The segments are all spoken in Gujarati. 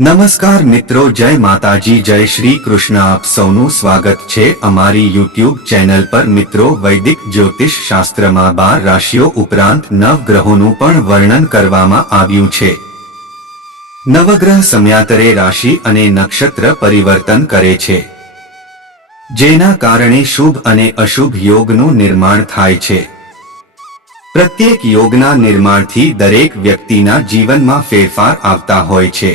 નમસ્કાર મિત્રો, જય માતાજી, જય શ્રી કૃષ્ણ। આપ સૌનું સ્વાગત છે અમારી યુટ્યુબ ચેનલ પર। મિત્રો, વૈદિક જ્યોતિષ શાસ્ત્રમાં 12 રાશિઓ ઉપરાંત નવગ્રહોનું પણ વર્ણન કરવામાં આવ્યું છે। નવગ્રહ સમયાંતરે રાશિ અને નક્ષત્ર પરિવર્તન કરે છે, જેના કારણે શુભ અને અશુભ યોગનું નિર્માણ થાય છે। પ્રત્યેક યોગના નિર્માણથી દરેક વ્યક્તિના જીવનમાં ફેરફાર આવતા હોય છે।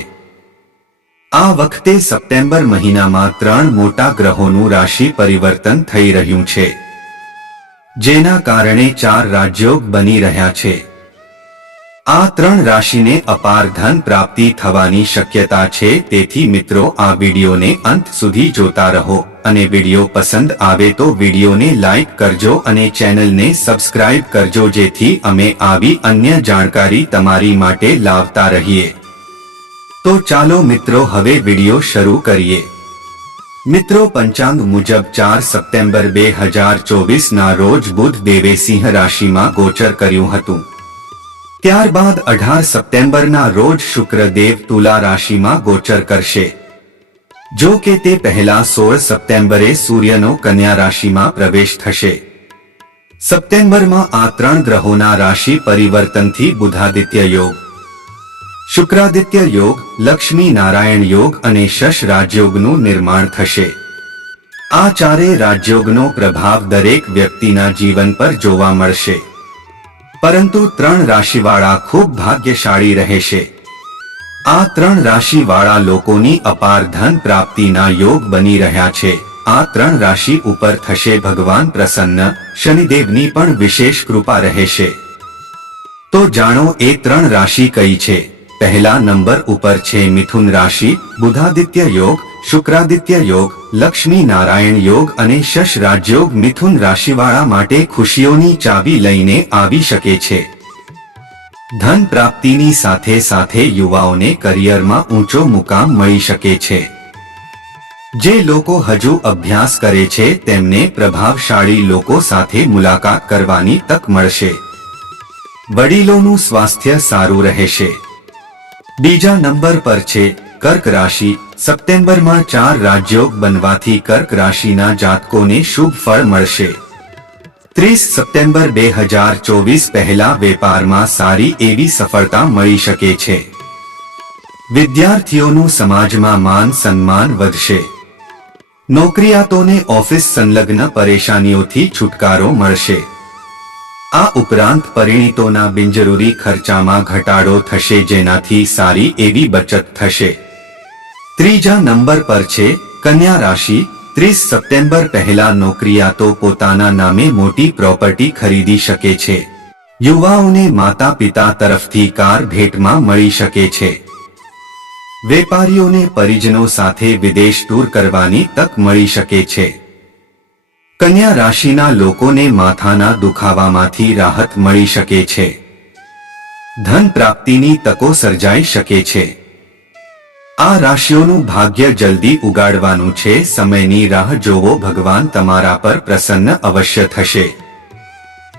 આ વખતે સપ્ટેમ્બર મહિનામાં 3 મોટા ગ્રહોનું રાશિ પરિવર્તન થઈ રહ્યું છે, જેના કારણે 4 રાજયોગ બની રહ્યા છે। આ 3 રાશિને અપાર ધન પ્રાપ્તિ થવાની શક્યતા છે। તેથી મિત્રો, આ વિડીયોને અંત સુધી જોતા રહો અને વિડીયો પસંદ આવે તો વિડીયોને લાઈક કરજો અને ચેનલને સબસ્ક્રાઇબ કરજો, જેથી અમે આવી અન્ય જાણકારી તમારી માટે લાવતા રહીએ। તો ચાલો મિત્રો, હવે વિડિયો શરૂ કરીએ। મિત્રો, પંચાંગ મુજબ 4 સપ્ટેમ્બર 2024ના રોજ બુધ દેવે સિંહ રાશિમાં ગોચર કર્યું હતું। ત્યારબાદ 18 સપ્ટેમ્બરના રોજ શુક્રદેવ તુલા રાશિમાં ગોચર કરશે। જો કે તે પહેલા 16 સપ્ટેમ્બરે સૂર્યનો કન્યા રાશિમાં પ્રવેશ થશે। સપ્ટેમ્બરમાં આ 3 ગ્રહોના રાશિ પરિવર્તનથી બુધાદિત્ય યોગ, શુક્રાદિત્ય યોગ, લક્ષ્મી નારાયણ યોગ અને શશ રાજયોગનું નિર્માણ થશે। આ ચારેય રાજયોગનો પ્રભાવ દરેક વ્યક્તિના જીવન પર જોવા મળશે, પરંતુ 3 રાશિવાળા ખૂબ ભાગ્યશાળી રહેશે। આ 3 રાશિવાળા લોકોની અપાર ધન પ્રાપ્તિના યોગ બની રહ્યા છે। આ 3 રાશિ ઉપર થશે ભગવાન પ્રસન્ન, શનિદેવની પણ વિશેષ કૃપા રહેશે। તો જાણો એ 3 રાશિ કઈ છે। પહેલા નંબર ઉપર છે મિથુન રાશિ। બુધાદિત્ય યોગ, શુક્રાદિત્ય યોગ, લક્ષ્મી નારાયણ યોગ અને શશ રાજયોગ મિથુન રાશિવાળા માટે ખુશીઓની ચાવી લઈને આવી શકે છે। ધન પ્રાપ્તિની સાથે સાથે યુવાઓને કરિયરમાં ઊંચો મુકામ મળી શકે છે। જે લોકો હજુ અભ્યાસ કરે છે તેમને પ્રભાવશાળી લોકો સાથે મુલાકાત કરવાની તક મળશે। વડીલોનું સ્વાસ્થ્ય સારું રહેશે। બીજા નંબર પર છે કર્ક રાશિ। સપ્ટેમ્બરમાં 4 રાજયોગ બનવાથી કર્ક રાશિના જાતકોને શુભ ફળ મળશે। 30 સપ્ટેમ્બર 2024 પહેલા વેપારમાં સારી એવી સફળતા મળી શકે છે। વિદ્યાર્થીઓનું સમાજમાં માન સન્માન વધશે। નોકરિયાતોને ઓફિસ સંલગ્ન પરેશાનીઓથી છુટકારો મળશે। આ ઉપરાંત પરિણીતોના બિનજરૂરી ખર્ચામાં ઘટાડો થશે, જેનાથી સારી એવી બચત થશે। ત્રીજા નંબર પર છે કન્યા રાશિ। 30 સપ્ટેમ્બર પહેલા નોકરિયાતો પોતાના નામે મોટી પ્રોપર્ટી ખરીદી શકે છે। યુવાઓને માતા પિતા તરફથી કાર ભેટમાં મળી શકે છે। વેપારીઓને પરિજનો સાથે વિદેશ ટૂર કરવાની તક મળી શકે છે। કન્યા રાશિના લોકોને માથાના દુખાવામાંથી રાહત મળી શકે છે। ધન પ્રાપ્તિની તકો સર્જાઈ શકે છે। આ રાશિઓનું ભાગ્ય જલ્દી ઉગાડવાનું છે। સમયની રાહ જોવો, ભગવાન તમારા પર પ્રસન્ન અવશ્ય થશે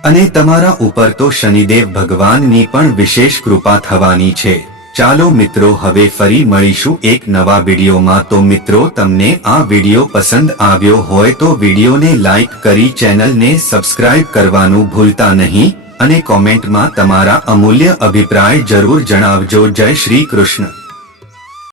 અને તમારા ઉપર તો શનિદેવ ભગવાનની પણ વિશેષ કૃપા થવાની છે। ચાલો મિત્રો, હવે ફરી મળીશું એક નવા વિડીયોમાં। તો મિત્રો, તમને આ વિડીયો પસંદ આવ્યો હોય તો વિડીયોને લાઈક કરી ચેનલને સબસ્ક્રાઇબ કરવાનું ભૂલતા નહીં અને કોમેન્ટમાં તમારા અમૂલ્ય અભિપ્રાય જરૂર જણાવજો। જય શ્રી કૃષ્ણ।